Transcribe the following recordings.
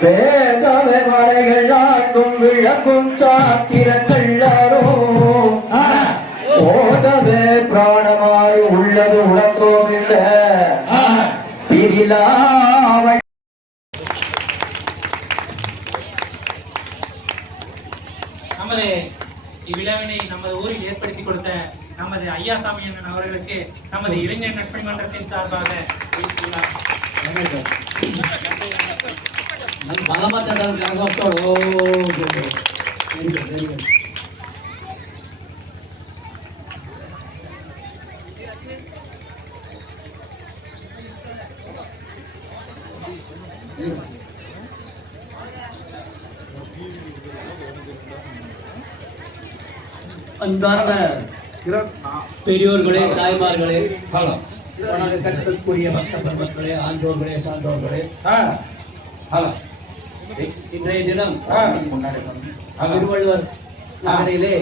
வேதமே மறைகள் ஆக்கும் விளக்கும் சாத்திரங்கள்ளாரோ ஓதவே பிராணமாய் உள்ளது உலகோம் இல்ல திரிலாவள். நமது இவ்விழாவினை நமது ஊரில் ஏற்படுத்தி கொடுத்த நமது ஐயாசாமி அண்ணன் அவர்களுக்கு நமது இளைஞர் நட்பணி மன்றத்தின் சார்பாக அன்பார்ந்த பெரியோர்களே, தாய்மார்களே, கற்கக்கூடிய பக்தர்களே, ஆண்டோர்களே, சான்றோர்களே, இன்றைய தினம் திருவள்ளுவர் நகரிலே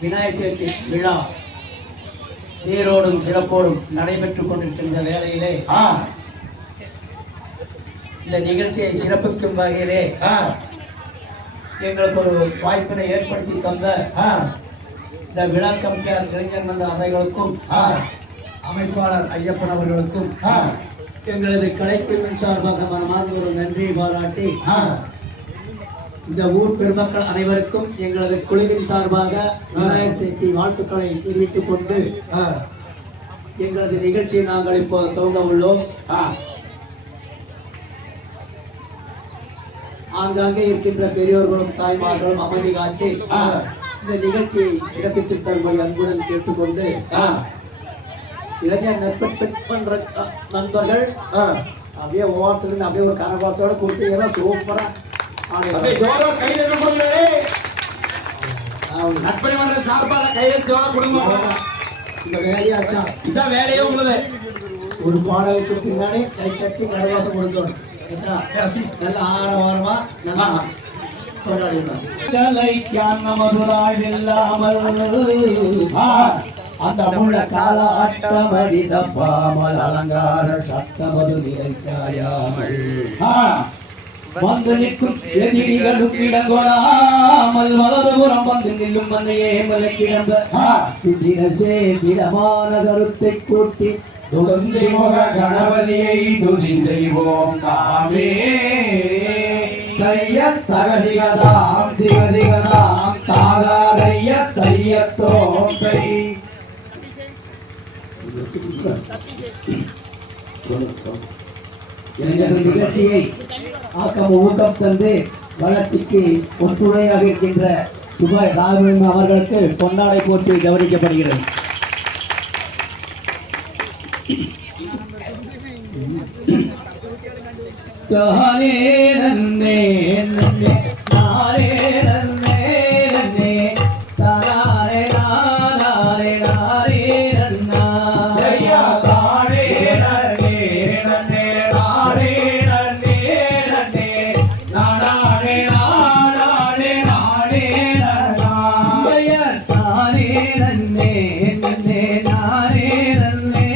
விநாயகர் சதுர்த்தி விழா சீரோடும் சிறப்போடும் நடைபெற்றுக் கொண்டிருக்கின்ற வேளையிலே இந்த நிகழ்ச்சியை சிறப்பிக்கும் வகையிலே எங்களுக்கு ஒரு வாய்ப்பினை ஏற்படுத்தி தந்த இந்த விழா கமிட்டியார் இளைஞர் மன்ற அவைகளுக்கும் அமைப்பாளர் ஐயப்பன் அவர்களுக்கும் எங்களது கலைப்பிரிவின் சார்பாக மனமார்ந்த ஒரு நன்றியை பாராட்டி இந்த ஊர் பெருமக்கள் அனைவருக்கும் எங்களது குழுவின் சார்பாக விநாயகர் சதுர்த்தி வாழ்த்துக்களை தெரிவித்துக் கொண்டு எங்களது நிகழ்ச்சியை நாங்கள் இப்போது துவங்க உள்ளோம். ஆங்காங்கே இருக்கின்ற பெரியோர்களும் தாய்மார்களும் அமைதி காட்டி இந்த நிகழ்ச்சியை சிறப்பித்து தரும்படி அன்புடன் கேட்டுக்கொண்டு இளைஞர் நட்பன்ற நண்பர்கள் அப்படியே ஒவ்வொருத்தருக்கு அப்படியே ஒரு கரபாத்தோட கொடுத்து ஏதோ சூப்பரா நட்பணி மன்ற சார்பாக கையெழுத்து குடும்பம் இந்த வேலையா இதான் வேலையே உள்ளது. ஒரு பாடலை கொடுத்தீங்கன்னாலே கை கட்டி கரவாசம் கொடுக்கணும். நல்ல ஆரவாரமா நல்லா அந்த முள்ள கால அட்டமடி தப்பாமல் அலங்கார சத்தமது நிலைச்சாயாமல் வந்து நிற்கும் எதிரிகளும் இடங்கொடாமல் வலதுபுறம் வந்து நில்லும் மந்தையே மலக்கிடம்ப சேதிடமான கருத்தை கூட்டி துளந்திமுக கணபதியை துதி செய்வோம் நாமே. தைய தகதிகதாம் திகதிகதாம் தாகாதைய தையத்தோம் நிகழ்ச்சியை ஆக்கம் ஊக்கம் தந்து வளர்ச்சிக்கு ஒத்துழையாக இருக்கின்ற துபாய் ராகவன் அவர்களுக்கு பொன்னாடை போட்டி கவனிக்கப்படுகிறது. தானே நன்னே நன்னே தானே நன்னே நன்னே தானே நானே நானே நன்னா ஜெயா தானே நன்னே நன்னே நானே நன்னே நன்னே நானே நானே நானே நன்னா ஜெயா தானே நன்னே நன்னே நானே நன்னே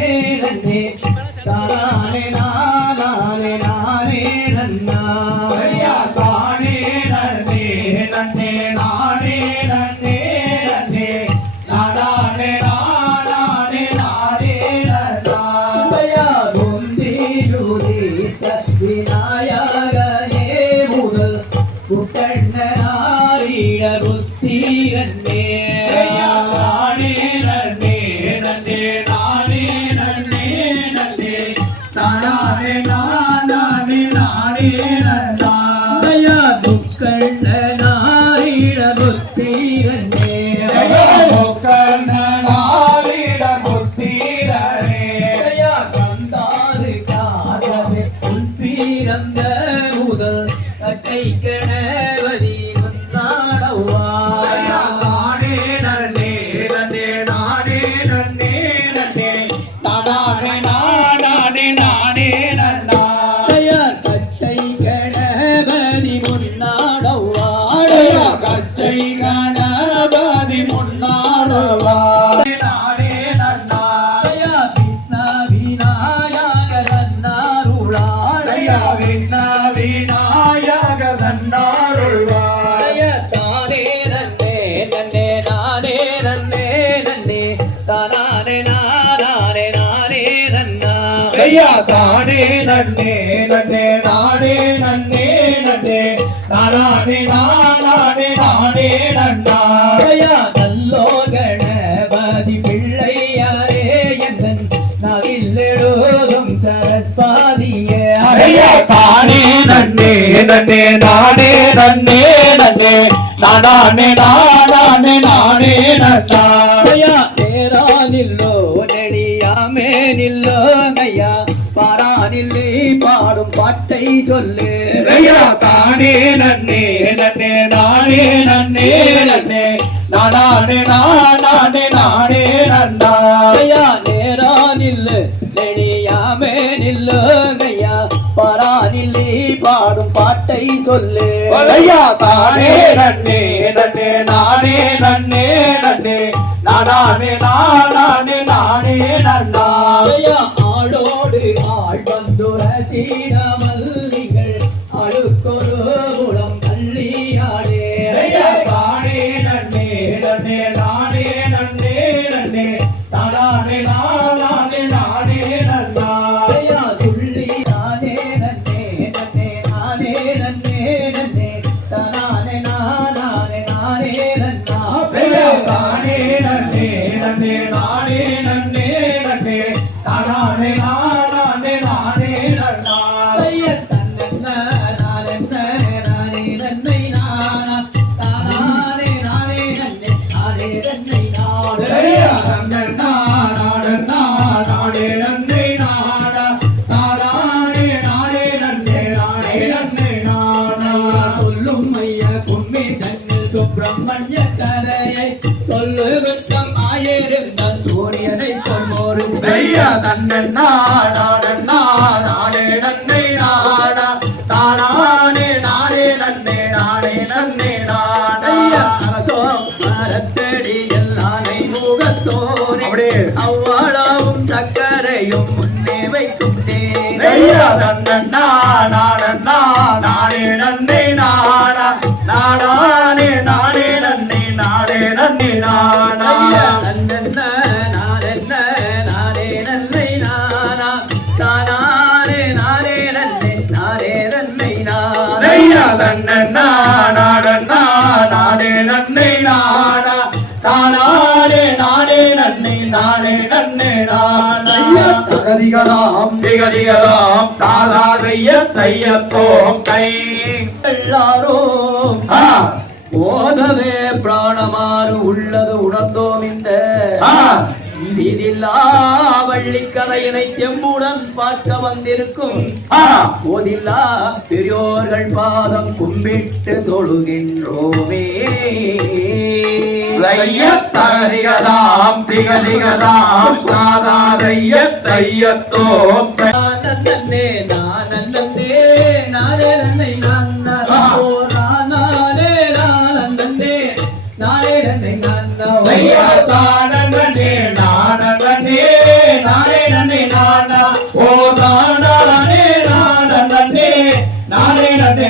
நன்னே தானே நானே நானே நன்னா ஜெயா தானே நன்னே நன்னே ஐயா தானே நன்னே நன்னே நானே நன்னே நன்னே நானே நானே நானே நன்னா ஐயா நல்லோ கணபதி பிள்ளையாரே எந்தன் நவில்லெழுதும் சரஸ்பாதியே ஐயா தானே நன்னே நன்னே நானே நன்னே நன்னே நானே நானே நானே நன்னா ஐயா நேரா நில்லோ நெடியாமே நில்லோ ஐயா பாரானில்லை பாடும் பாட்டை சொல்லு ஐயா தானே நன்னே நன்னே நானே நன்னே நன்னே நானே நானே நானே நன்னா ஐயா நேரா நில்லு நெடியாமே நில்லு ஐயா பாரானில்லை பாடும் பாட்டை சொல்லு ஐயா தானே நன்னே நன்னே நானே நன்னே நன்னே நானே நானே நன்னா ஐயா ஆளோடு ஆள் வந்துர சீரமல்லிகள் அழுக்கொரு குளம் கள்ளியாடே ஐயா தானே நன்னே நன்னே நானே நன்னே நன்னே நானே நானே நன்னா ஐயா துள்ளி நானே நன்னே நன்னே நானே நன்னே நன்னே தானே நானே நன்னா ஐயா தானே நன்னே நன்னே நானே நன்னே நன்னே நானே நானே நன்னா ஐயா தன்னென்ன நானென்ன நானே நன்னை நானா தானே நன்னே நானே நன்னை நாடு ஐயா நன்னா நானே நன்னே நானா நானே நன்னே நானா சொல்லும் ஐயா கும்மி தன்னில் சுப்பிரமணிய கதையை சொல்லு விட்டம் ஆயிருந்தான் சூரியனை சொல்வோரும் ஐயா நன்னா நானே நன்னே நானா தானே நன்னே நானா ஐயா அரசோ மரத்தடி எல்லானை முகத்தோனே அப்படியே. அவ்வாழாவும் சக்கரையும் முன்னே வைக்கும் தேனே ஐயா நன்னா நானே நன்னே நானா நானே நன்னே நானா ஐயா நன்னென்ன நானென்ன நானே நல்லை நானா தானே நன்னே நன்னை நானா ஐயா நன்னா நானே நன்னே நானா தானே நன்னே நானா ஐயா திகதிகளாம் தாராதைய தையத்தோம் கை எல்லாரும் ஆ போதவே பிராணமாறு உள்ளது உணர்ந்தோம் இந்த ஆ இதில்லா வள்ளிக்கதையினை தெம்புடன் பார்க்க வந்திருக்கும் ஆ போதில்லா பெரியோர்கள் பாதம் கும்பிட்டு தொழுகின்றோமே தகதிகதாம் திகதிகதாம் தாராதைய தையத்தோம் நன்னே நானே நானே நன்னா ஓ நானே நன்னே நானே நன்னா ஐயா தானே நானே நானா ஓ தானே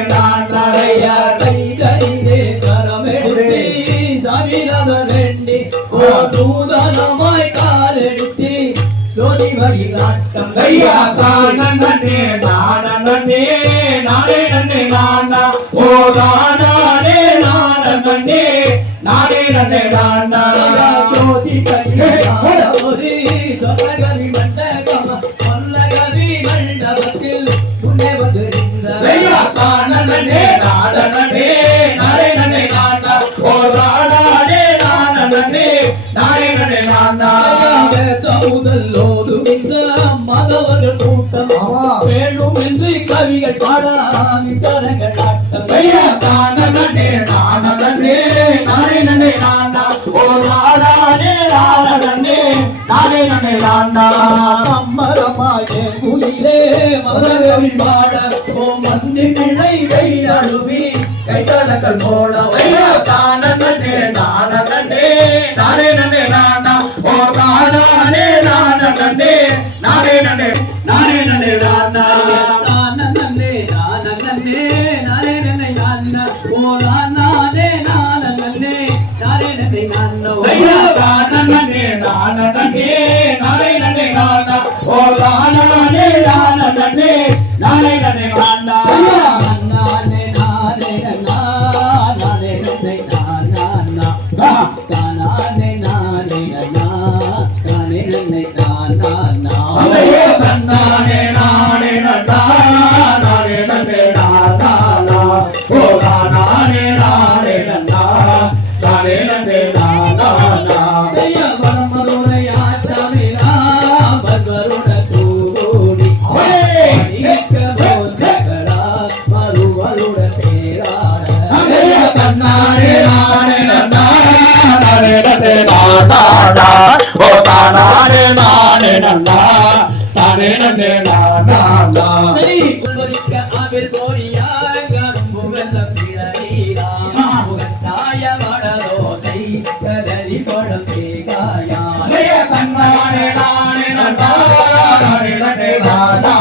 நானா ஐயா கை கைதே கரமெடுத்தி சாமிநாத வேண்டி ஓ நூதனமாய் காலெடுத்தி ஜோதி வழிகாட்டம் ஐயா தானே நானே நானா ஓ தானே நானா ஜோதி கையாவதி சொன்னகவி மண்டபம் சொன்னகவி மண்டபத்தில் முன்னே வந்திருந்த ஐயா தானே நானா ஓ தானே நானா மதவர்கள் கூட்டம் வேணும் என்று கவிகள் பாடாமித்தரங்கள் ஆட்டம் ஐயா தானே நானே நானா ஓ தானே நானா அம்மரமாய குயிலே மதகவி பாட ஓ மந்தி நிலை கையழுவி கைதலங்கள் போட ஐயா தானே நானே நானா ஓ தானே நானே நானா நானே ஐயா தானே நானா ஓ தானே நானே நானே நானே நானே நானா நானே நானே நானே நானே நானா நானே நானே நானே நானா அலையே தன்னானே நானே நானா நானே நானே நானா ஓ நானே நானே நானா நானே நானே நானா ஐயா வரமருளை ஆற்றமிலா பர்வருட கூடி அடிக்க போதகரா மருவருட தேராட அலையே தன்னானே நானே நானா நானே நானே நானா ஓ நானே நானே நானா நானே நானே நானா புல்வரிக்க ஆவில் போரியாக முகலம் திரீரா முகத்தாய வடலோதை கதறி படம் தேகாயா அலையே தன்னானே நானே நானா நானே நானே நானா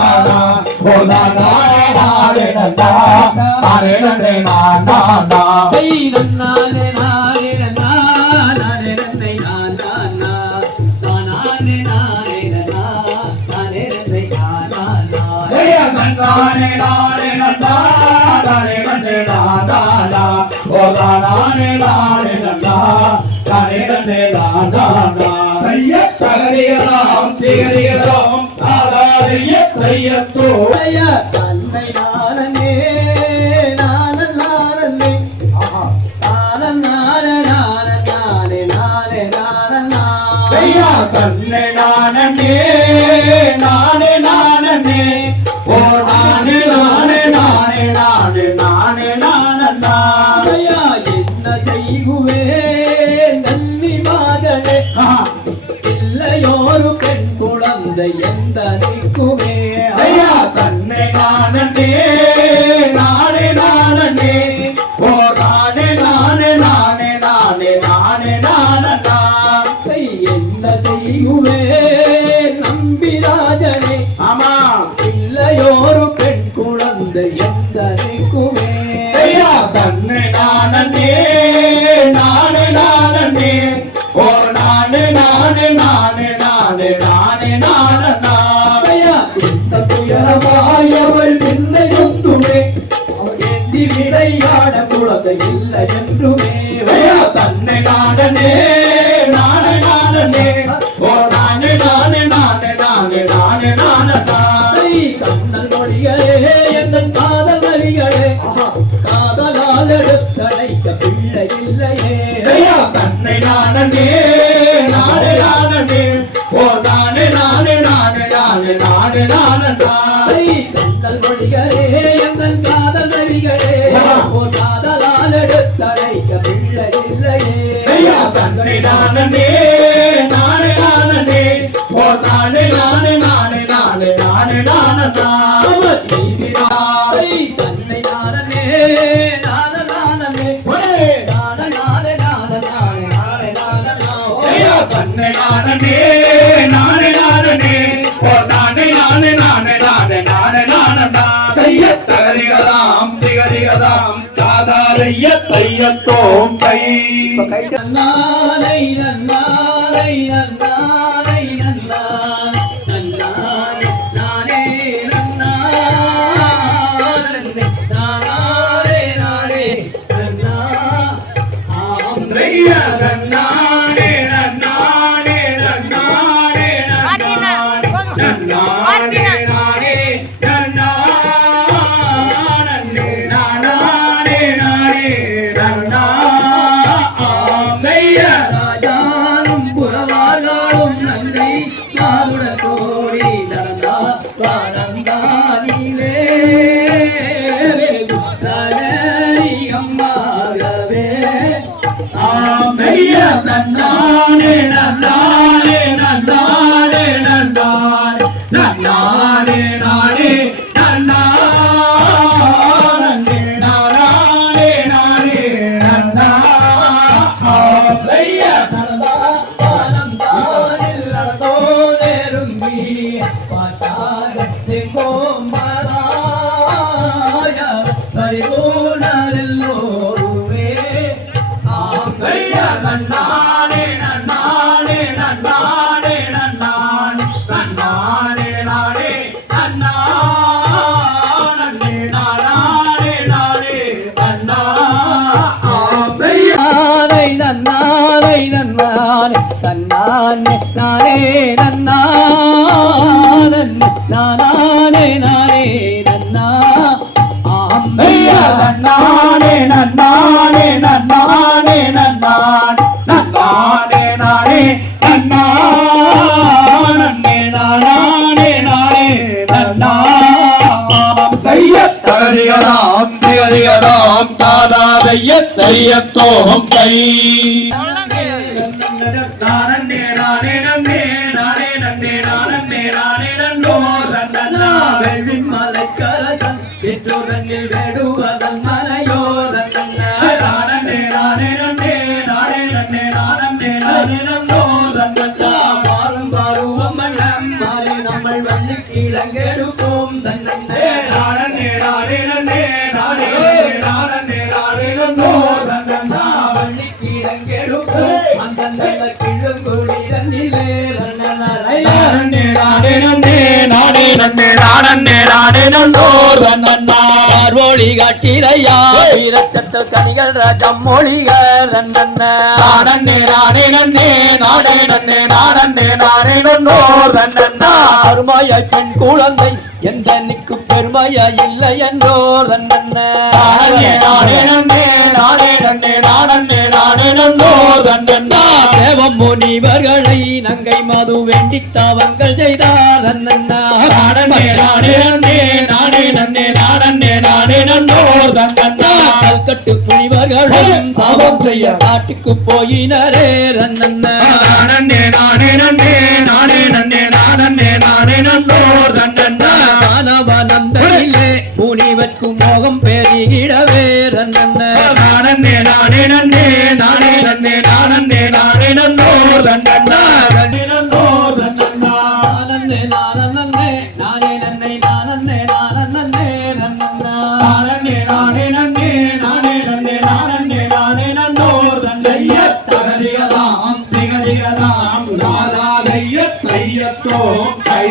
ஓ நானே நானே நானா நானே நானே நானா கை நன்னானே நானே நானே நானே நானா நானே நானே நானே நானே அலையே தன்னானே நானே நானா நானே நானே நானா ஓ நானே நானே நானா நானே நானே நானா தைய தகரிகளாம் திகரிகளாம் ஆதாரிய தையத்தோ ஐயா தன்னை நானே நானே நானே நானே நானே நானே நானே தையா தன்னை நானே நானே நானே ஓ நானே நானே நானே நானே நானே நானா ஐயா என்ன செய்குவே நல்லி மகனே இல்லையோரு பெண் குழந்தை எந்த நிற்குமே ஐயா தன்னை நானே நானே நானே ஓ நானே நானே நானே நானே நானே நானா என்ன செய்குவே நம்பிராஜனே ஆமா இல்லையோரு பெண் குழந்தை எந்த நிற்குமே ஐயா தன்னை நானே நானே நானே ஓ நானே நானே நானே நானே நானே நானா ஐயா இந்த துயரமாயவள் இல்லை ஒன்றுமே அவள் எந்தி விளையாட குழந்தை இல்லை என்றுமே ஐயா தன்னை நானே நானே நானே ஓ நானே நானே நானே நானே நானே நானா கண்ணல் மொழிகளே எங்கள் காதல் நதிகளே காதலால் எடுத்தடைக்க பிள்ளை இல்லையே ஐயா தன்னை நானே நானே நானே ஓ நானே நானே நானே நானே நானே நானா கண்ணல் மொழிகளே எங்கள் காதல் நதிகளே காதலால் எடுத்தடைக்க பிள்ளை இல்லையே ஐயா தன்னை நானே நானே நானே ஓ நானே நானே நானே நானே நானே நானா தன்னை நானே நானே ஐயா தன்னை நானே நானே நானே ஓ நானே நானே நானே நானே நானே நானா தைய தகரிகளாம் திகரிகளாம் காதாரைய தையத்தோம் கை நன்னாரை நன்னாரை நன்னாரை நன்னாரை நானே நன்னாரே நானே நன்னா ஆம் தைய நன்னானே நன்னானே நன்னானே நன்னானே நன்னானே நானே நன்னானே நானே நானே நன்னா ஆம் தைய ராஜானும் புறவார்களும் நன்றை யாருட கோடி நடந்தா பாரந்தானிலே தகரி அம்மாகவே ஆம் தைய நன்னானே நன்னானே நன்னானே நன்னானே நன்னானே நானே நன்னானே நானே நானே நன்னா ஆம் தைய நடந்தா பாரந்தானில் நடந்தோ நெருங்கி பாட்டாரத்தை கோம்பராய பரிபூர்ணரில்லோருவே ஆம் தைய நன்னானே நன்னானே நன்னானே நன்னானே நன்னானே நானே நானே நானே நன்னா நானே நானே நன்னா ஐயா நன்னானே நன்னானே நன்னானே நன்னான் நன்னானே நானே நன்னா நன்னே நானே நானே நன்னா தையத் தகதிகதாம் திகதிகதாம் தாதா தையத் தையத்தோம் தை நானே நானே நானே நானே நானே நானே நானே நன்னோ நன்னா வெள்ளின் மலைக்கரசன் சிற்றுரங்கில் வேடுவதன் மலையோ நன்னா நானே நானே நானே நானே நானே நானே நானே நன்னோ நன்னா பாலும் பாருவம் மன்னம் மாறி நம்மை வந்து கீழங்கெடுப்போம் தன்னே நானே நானே நானே நானே நானே நானே நன்னோ நன்னா வள்ளி கீழங்கெடுப்போம் அந்த கிழங்குடி தன்னிலே நானே நானே நானே நானே நானே நானே நானே நன்னோ நன்னா பார்வொளி காட்சிரையா வீரச்சத்த கனிகள் ராஜம் மொழிகள் நன்னே நானே நானே நானே நானே நானே நானே நானே நன்னோ நன்னா அருமாயாய் பெண் குழந்தை எந்த நிற்கு பெருமையா இல்லை என்றோர் நன்னே நானே நானே நானே நானே நானே நானே நானே நன்னோ நன்னா தேவம் முனிவர்களை நங்கை மது வேண்டி தாவங்கள் செய்தார் நன்னா நானே நானே நானே நானே நானே நானே நானே நன்னோ நன்னா கல்கட்டு புனிவர்களும் பாவம் செய்ய காட்டுக்கு போயினரே நன்னா நானே நானே நானே நானே நானே நானே நானே நன்னோ நன்னா மானவானந்தனிலே முனிவர்க்கு மோகம் பெருகிடவே நன்னா நானே நானே நானே நானே நானே நானே நானே நன்னோ நன்னா நானே நன்னோ நன்னா நானே நானே நானே நன்னை நானே நானே நன்னா நானே நானே நானே நானே நானே நானே நானே நன்னோ நன்னா தகதிகதாம் திகதிகதாம் நாதாதையத் தையத்தோம் கை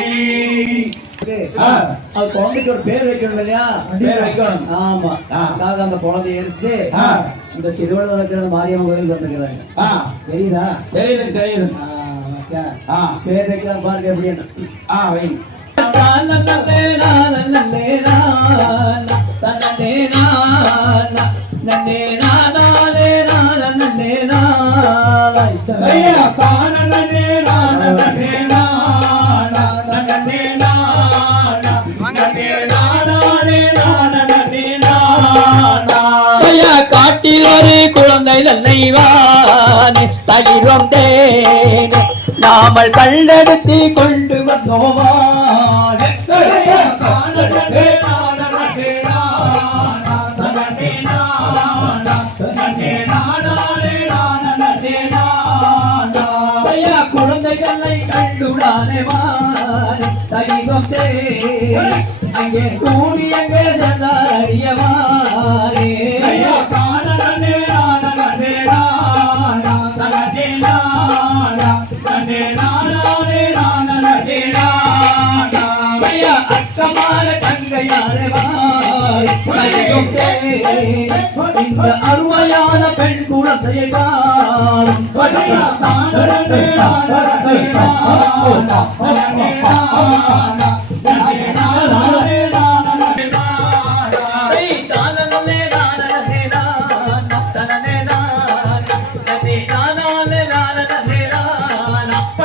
அது குழந்தைக்கு ஒரு பேர் வைக்கணும் இல்லையா? பேர் வைக்கணும். ஆமா. அதுக்காக அந்த குழந்தைய எடுத்து இந்த திருவள்ளுவர் மாரியம்மன் கோயில் வந்துக்கிறாங்க. தெரியுதா? தெரியுது தெரியுது பேர் வைக்கலாம் பாருங்க எப்படி வை ஐயா காணனே நானனே நானா நனனே நானா நனனே நானனே நானனே நானா ஐயா காட்டில் ஒரு குழந்தை நல்லைவானே தகிரம் தேனே நாமல் கண்டெடுத்து கொண்டு வந்தோமானே ஐயா காணனே நானனே நானா நனனே நானா நனனே நானனே நானனே நானா ஐயா குழந்தைகளை கண்டுடானே வானே தகிரம் தேனே அங்கே கூடி அங்கே ஜந்தார் அறியவானே ஐயா காணனே நானனே நானா நனனே நானா நனனே நானனே நானனே நானா ஐயா அச்சமான கங்கையானே வானே தகிரம் தேனே இந்த அருமையான பெண் குழந்தையை பாரும் ஐயா காணனே நானனே நானா நனனே நானா நனனே நானனே நானனே நானா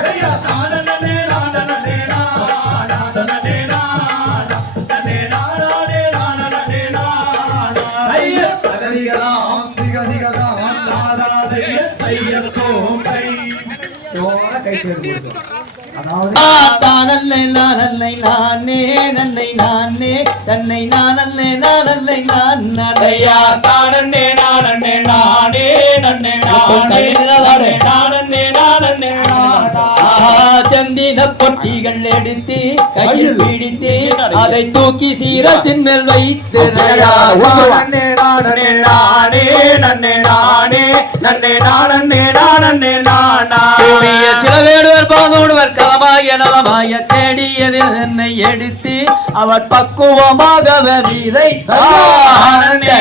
ஐயா காணனே நானனே நானா நனனே நானா நனனே நானனே நானனே நானா ஐயா தகதிகதாம் திகதிகதாம் நாதாதையத் தையத்தோம் கை தானல்லை நானல்லை நானே நன்னை நானே தன்னை நானல்லை நானல்லை ஐயா நான் தானே நானே நானே நன்னே நானே நானே நானே நானே நானா சந்தின பொட்டிகள் எடுத்து கையில் பிடித்து அதை தூக்கி சீரசின் மேல் வைத்து ஐயா நானே நானே நானே நன்னே நானே நன்னே நானே நானே நானா சில வேடுவர் பாதோடுவர் களமா நலமாய தேடியதில் என்னை எடுத்து அவர் பக்குவமாக நன்னே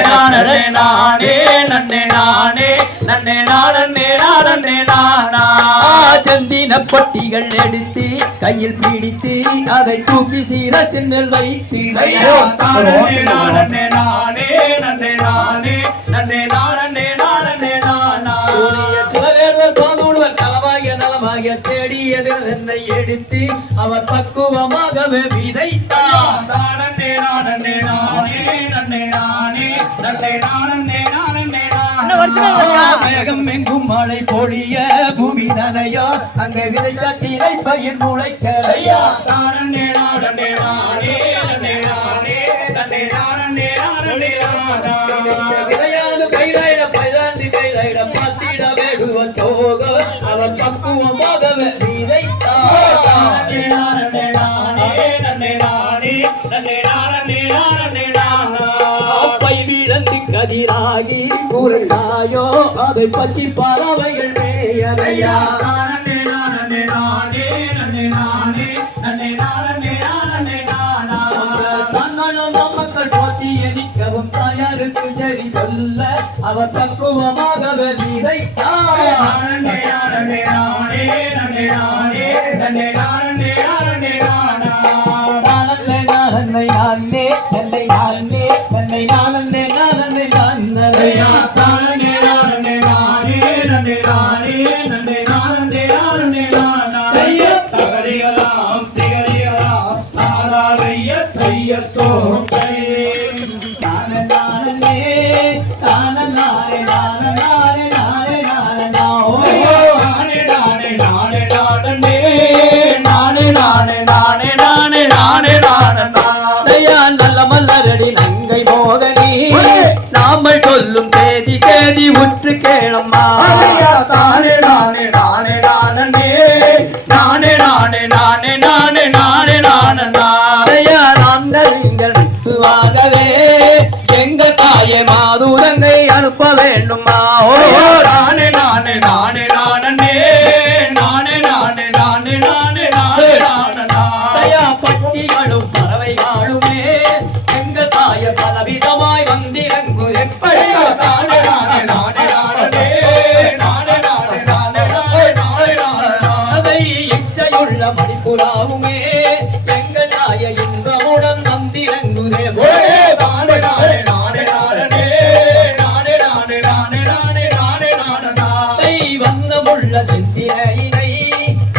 நானே நானே நன்னே நானே நன்னே நானே நானே நானா செந்தின பொட்டிகள் எடுத்து கையில் பிடித்து அதை தூக்கி சீர சென்னில் வைத்து நன்னே நானே நானே நன்னே நானே நன்னே நானே நானே நானா சிலவேளர் பாதுடுவர் நலமாய தேடியதில் என்னை எடுத்து அவர் பக்குவமாகவே விதைத்தார் நன்னே நானே நானே நன்னே நானே நன்னே நானே நானே மேகம் எங்கும் மழை பொழிய பூமி நனையா அங்கே விதை கட்டினை பயிர் முளைக்கலையா நன்னே நானே நானே நன்னே நானே நன்னே நானே நானே நானா விதையானது கையில பைதாண்டி கையில பாத்திட வேடுவ தோக அவர் பக்குவமாகவே விதைத்தார் நன்னே நானே நானே நன்னே நானே நன்னே நானே நானே நானா பை விழந்து கதிராகி கூரையாயோ அதை பற்றி பறவைகள் மேயலையா நன்னே நானே நானே நன்னே நானே நன்னே நானே நானே நானா தங்களும் மக்கள் போட்டிய நிற்கவும் தாயாருக்கு சரி சொல்ல அவர் பக்குவமாகவே விதைத்தார் நன்னே நானே நானே நன்னே நானே நன்னே நானே நானே நானா நானே நானே நானே என்னை நானே என்னை நானே நானே நானே தானே நானே நானே நன்னே நானே நன்னே நானே நானே நானா தகரிகளாம் சிகரிகளாம் சாராதைய தையத்தோ நானே நானே நானே நானே நானே நானே நானே நானே நானே நானே நானே நானே நானே நானே நானே நானே நானே நல்ல மல்லரடி நங்கை மோகனி நாமல் சொல்லும் தேதி உற்று கேளம்மா தானே நானே நானே நானே நானே நானே நானே நானே நானே நானே நாங்கள் நீங்கள் விட்டுவாகவே எங்க தாயை மாதுரங்கை அனுப்ப வேண்டுமா நானே நானே நானே நானே நானே நானே நானே நானே நானே நானே பட்சிகளும் பறவைகளுமே எங்க தாய பலவிதமாய் வந்திறங்கு எப்படி நானே நானே நானே நானே நானே நானே நானே நானே நானே அதை இச்சையுள்ள மணிப்புறாவுமே எங்க தாய இன்பமுடன் வந்திறங்குதே நானே நானே நானே நானே நானே நானே நானே நானே நானே நானே வந்தமுள்ள சித்திரையினை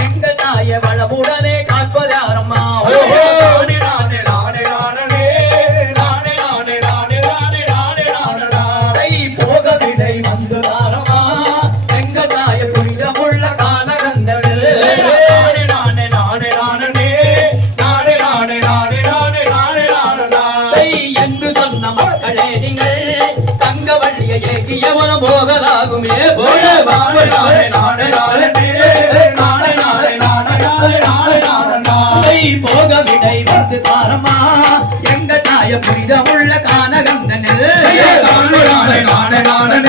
எங்க தாய வளமுடனே காப்பதாரம்மா நானே நானே நானே நானே நானே நானே நானே நானே நானே நானே போக விடை வந்து தாரமா எங்க தாய புனிதமுள்ள காலகந்தங்கள் நானே நானே நானே நானே நானே நானே நானே நானே நானே நானே என்று சொன்ன மக்களே நீங்கள் தங்க வழிய ஏகியவன போகலாகுமே போல நானே நானே நானே நானே நானே நானே நானே நானே நானே போக விடை வந்து தாரமா எங்க தாய புனிதமுள்ள கானகந்தனில் நானே நானே நானே நானே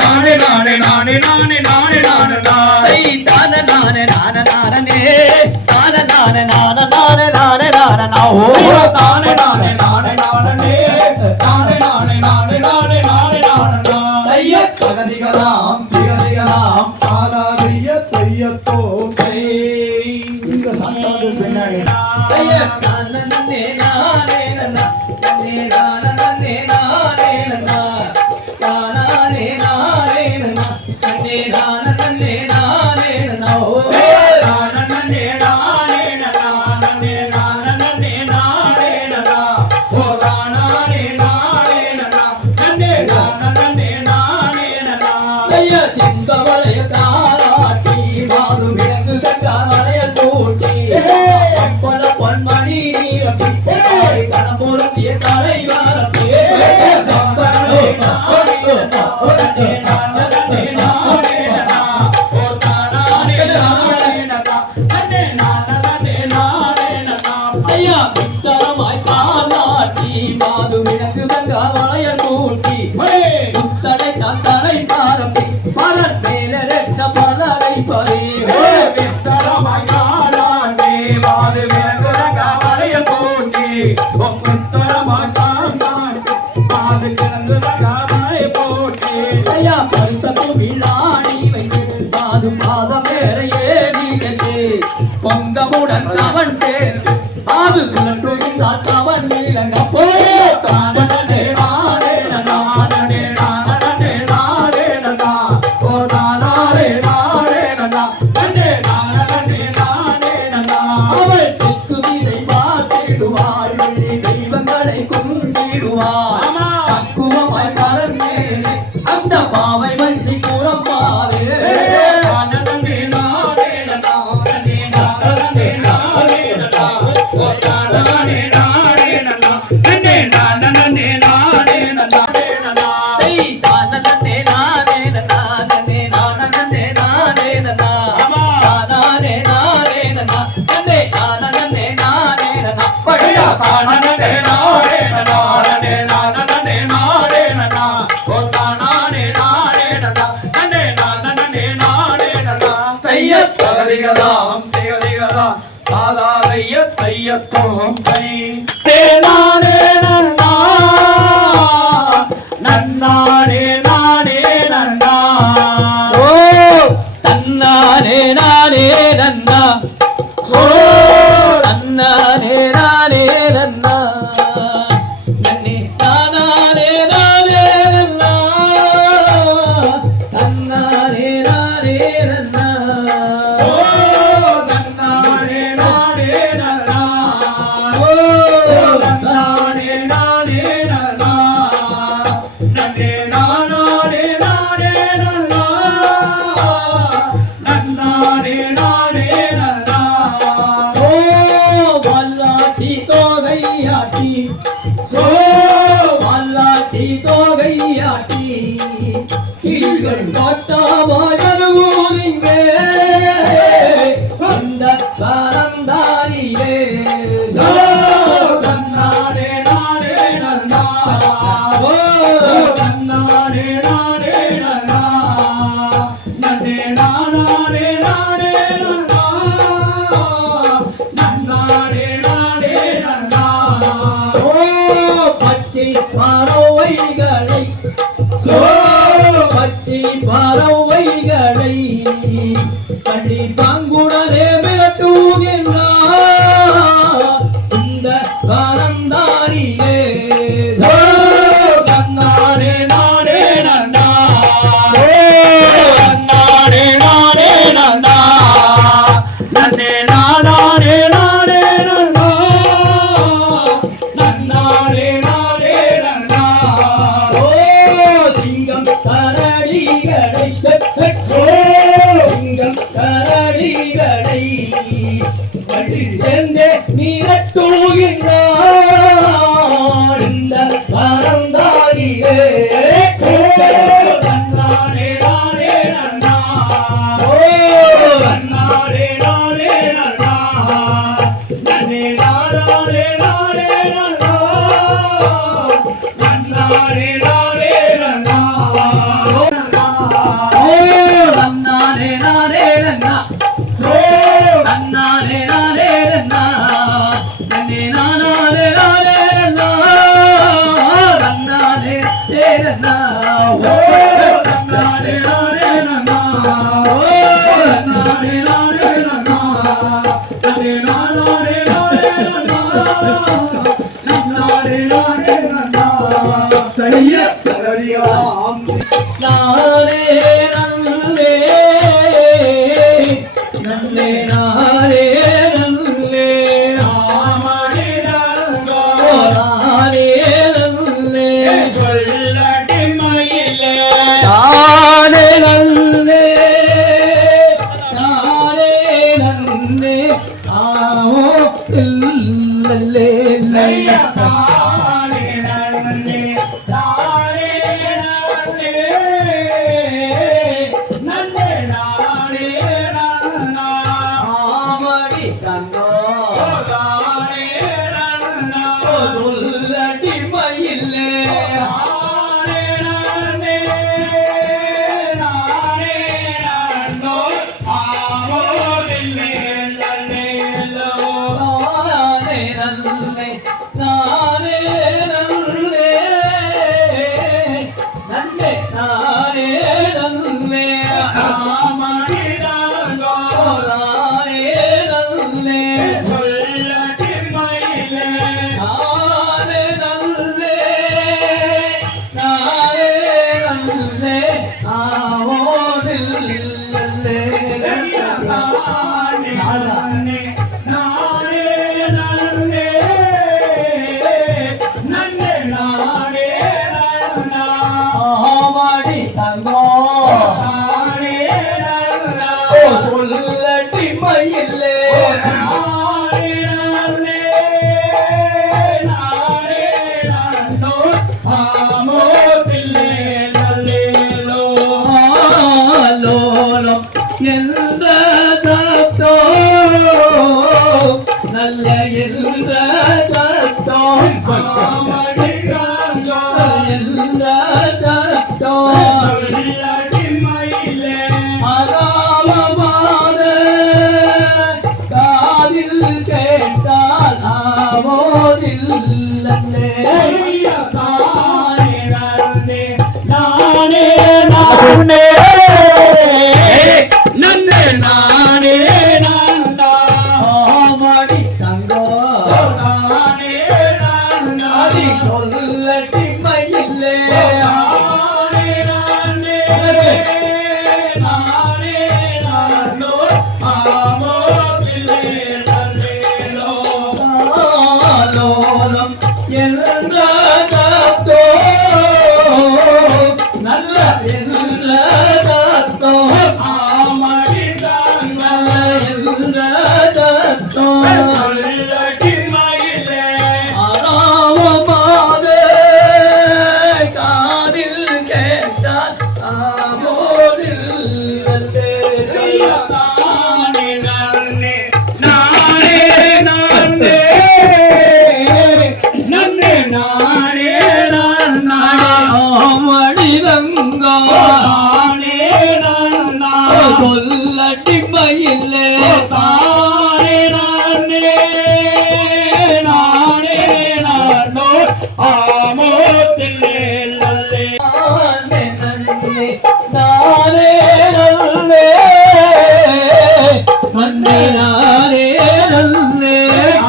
நானே நானே நானே நானே நானே நானே தான நானே நான நானே தான நானே நான நானே நானே நான ஓ தானே நானே நானே நானே நானே நானே நானே நானே நானே நானே தகதிகளாம் திகதிகளாம் சாதாரிய தையத்தோ இந்த சத்தம் பின்னாடி நன்னே நானே நன்னா நன்னே நானே நானே நன்னா நானே நானே நன்னா நன்னே நானே நானே நன்னா ஓ நானே நானே நானே நானே நானே நானே ஓ நானே நானே நானே நானே நானே நானே சிந்தவளைய தாராட்டி மாது விலங்கு சட்டாவளைய தூட்டி பொன்மணி கணபொருத்திய தலைவா பாம்புடன் அவன் சேர்ந்து அது சுழற்றுகின்றான் அவன் நீலங்க போயே தானே நானே நானே நானே நானே நன்னா ஓ தானே நானே நன்னா நன்னே நானே நானே நன்னா அவள் திக்குதிரை பார்த்திடுவாள் தெய்வங்களை கும்பிடுவாள் பக்குவமாய் பறந்தேனே அந்த பாவை வஞ்சி கூறப்பாரு நன்னானே நானே நன்னா ஓ தன்னானே நானே நன்னா ஓ தன்னானே நானே நன்னா நன்னே நானே நானே நன்னா தன்னானே நானே நன்னா ஓ தன்னானே நானே நன்னா ஓ தன்னானே நானே நன்னா நன்னே நானே நானே நன்னா நன்னானே நானே நன்னா ஓ வல்லாட்டி தோகையாட்டி ஓ வல்லாட்டி தோகையாட்டி கிளிகள் காட்டாவாயருவீங்க இந்த பரந்தாரியே தன்னானே நானே நன்னா ஓ தன்னானே நானே நன்னா நன்னே நானே நானே நன்னா நன்னானே நானே நன்னா ஓ பச்சை பறவைகளை ஓ பச்சை பறவைகளை கண்டி பாங்குடனே மிரட்டுகின்றார் இந்த பரந்தாரியே தன்னானே நானே நன்னா தன்னானே நானே நன்னா நன்னே நானே நானே நன்னா நன்னானே நானே நன்னா ஓ சிங்கம் கரடிகளை ஓ சிங்கம் கரடிகளை கட்டி சேர்ந்தே மிரட்டுகின்றார் இந்த பரந்தாரியே தன்னானே நானே நன்னா ஓ தன்னானே நானே நன்னா நன்னே நானே நானே நன்னா நன்னானே நானே நன்னா ஓ நன்னானே நானே நன்னா ஓ நன்னானே நானே நன்னா நன்னே நானே நானே நன்னா நன்னானே நன்னா ஓ நன்னானே நானே நன்னா ஓ நன்னானே நானே நன்னா நன்னே நானே நானே நன்னா நன்னானே நானே நன்னா கைய கரடியாம் நானே நன்னே நன்னே நானே நன்னே ஆமணி ரங்கோ நானே நன்னே சொல்லடி மயிலே நானே நன்னே நானே நன்னே ஆவோ இல்லல்லே நையா நானே நன்னே நானே நன்னே நன்னே நானே நன்னா ஆமடி ரங்கோ நானே நன்னா சொல்லடி மயிலே நானே நன்னே நானே நன்னோ ஆவோ இல்லே நன்னே லோ நானே நன்னே நானே நன்னே நன்னே நானே நன்னே ஆமடி ரங்கோ நானே நன்னே நன்னே நன்னே நானே நன்னா ஆமாடி தங்கோ நானே நன்னா அடி சொல்லட்டி மயிலே நானே நானே நானே நானோ ஆமோ திலே நல்லேலோ ஆலோலம் எல்லாதோ நல்ல எல்லாதோ ஆமடி தாங்க எல்லாதோ சொல்லடி மயிலே ஆராவமாதே காதில் கேட்டால் ஆமோதில் நானே நானே நானே நானே நன்னே நானே நானே ஆமடி ரங்கா நானே நானா சொல்லட்டி மயிலே தானே நானே நானே நானோ ஆமோதிலே நல்லே நானே நன்னே நானே நல்லே நன்னே நானே நல்லே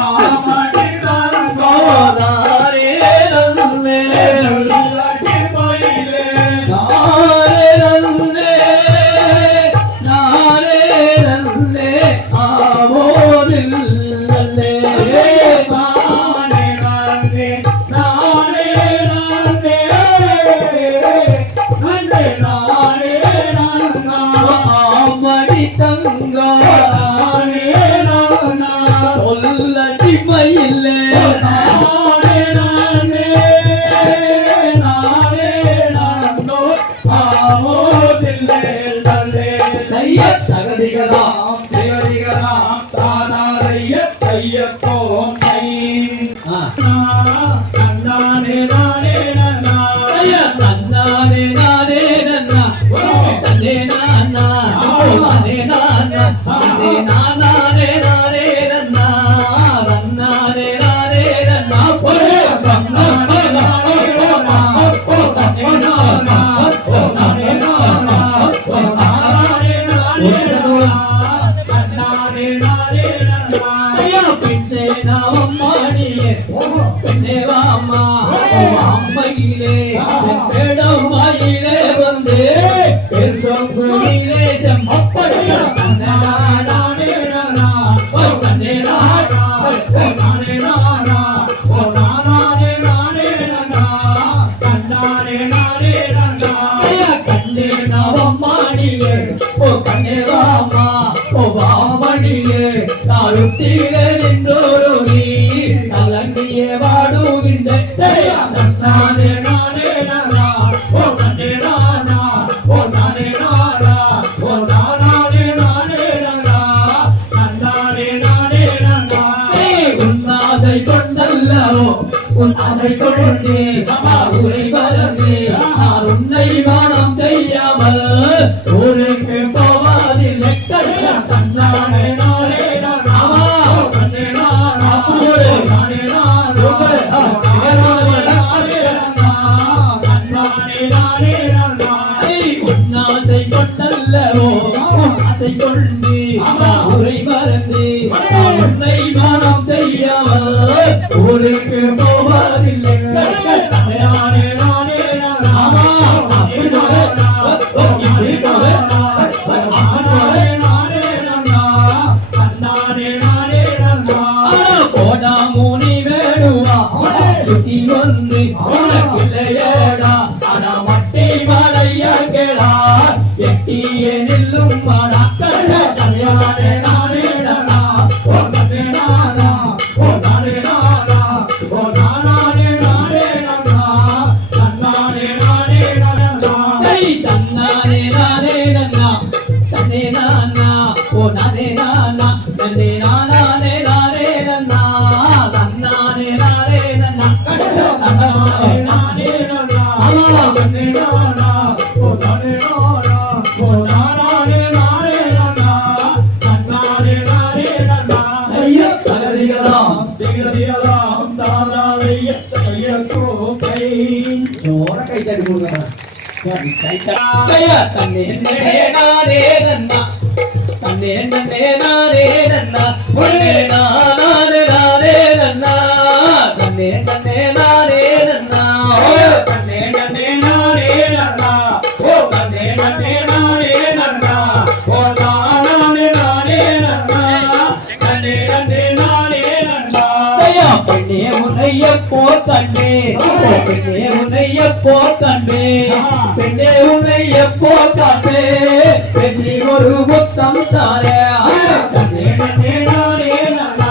ஆமடி தாங்கோ நானே நல்லே சொல்லடி மயிலே நானே நல்லே நானே நல்லே ஆவோதில் நல்லே நானே நானே நானே நானே நானே நானே நானா ஆமடி தங்கா நானே நானா சொல்லட்டி மயிலே நானே நானே நானே நானோ ஆமோதிலே நல்லே கைய தகதிகளாம் தேவதிகளாம் தானாரைய கையப்போம் கை நானே நானே நானா கைய தன்னானே நானே நன்னா தன்னே நானா நானே நானா தன்னே நானே நானே நன்னா ரன்னானே நானே நன்னா ஒரே ரன்னானே நானே நன்னா ஓ தன்னே நானா ஓ நானே நானா ஓ நானே நானே நானே நானே நானா ஐயா பின்னே நாமம் மாடியே பின்னே வாமா அம்மையிலே பெடம் மயிலே வந்து பெருசொங்குயிலே செம்மப்படியா நானே நானா ஓ தன்னே நானா ஓ நானே நானா ஓ நானே நானே நானா நானே நானே நானா ஐயா கண்ணே நாமம் மாடியே ஓ கண்ணே வாமா ஓ வாமணியே தாழுத்தீரே நின்றோரு நீ கலங்கியே வாடுகின்ற நானே நானே நானா ஓ நானே நானா ஓ நானே நானா ஓ நானே நானே நானா நானே நானே நானா உன்னாதை கொண்டல்லவோ உன் அதை கொண்டே உரை பரந்தே நான் உன்னை வானம் செய்யாமல் ஊருக்கு போவாதில்லை நானே நானே நானா ஓ நானே நானா ஓ நானே நானா நானே நானே நானா உன்னாதை கொண்டல்லவோ உன் அதை கொண்டே உரை பரந்தே நான் உன்னை வானம் செய்யாமல் ஊருக்கு போவாதில்லை நானே நானே நானா அப்படி இப்படி நானே நானே நானா நானே நானே நானா கோடா முனி வேடுவா யுத்தி ஒன்று உனக்கில்லையேடா அட மட்டி மலையா கேளா எட்டியே நில்லும் மாடா கல்யாணே நானே நானா ஓ நானே நானா ஓ நானே நானா ஓ நானே நானே நானா நானே நானே நானா தன்னானே நானே நன்னா தன்னே நானா ஓ நானே நானா தன்னே நானே நானே நன்னா தன்னானே நானே நன்னா நானே நானே நானா நானே நானா ஓ நானே நானா ஓ நானே நானே நானா நானே நானே நானா ஐயா தகதிகளாம் திகதிகளாம் தானாலைய கையக்கோ கை ஜோர கை தட்டி கொடுங்க தன்னே நானே நன்னா தன்னே நானே நன்னா ஒன்னே நானே நானே நன்னா தன்னே நானே நன்னா தன்னே நானே நன்னா ஓ தன்னே நானே நன்னா ஓ நானே நன்னா தன்னே நானே நன்னா பெண்ணே உன்னைய போர் கண்டே பெண்ணே உன்னைய போர் கண்டே பெண்ணே உன்னைய போர் கண்டே பெண்ணே ஒரு முத்தம் தாரே தன்னே நானே நன்னா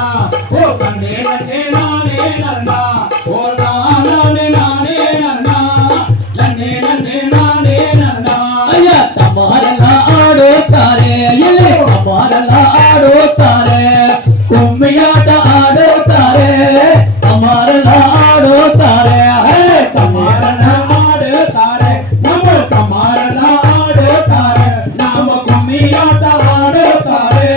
ஓ தன்னே நானே நன்னா ஓ நானே நன்னா தன்னே நானே நன்னா ஐயா தமாரலா ஆடோ தாரே இல்லை தமாரலா ஆடோ தாரே கும்மியாட்ட ஆடோ தாரே தமாரலா ஆடோ தாரே தமாரலா ஆடோ தாரே நம்ம தமாரலா ஆடோ தாரே நாம கும்மியாட்ட ஆடோ தாரே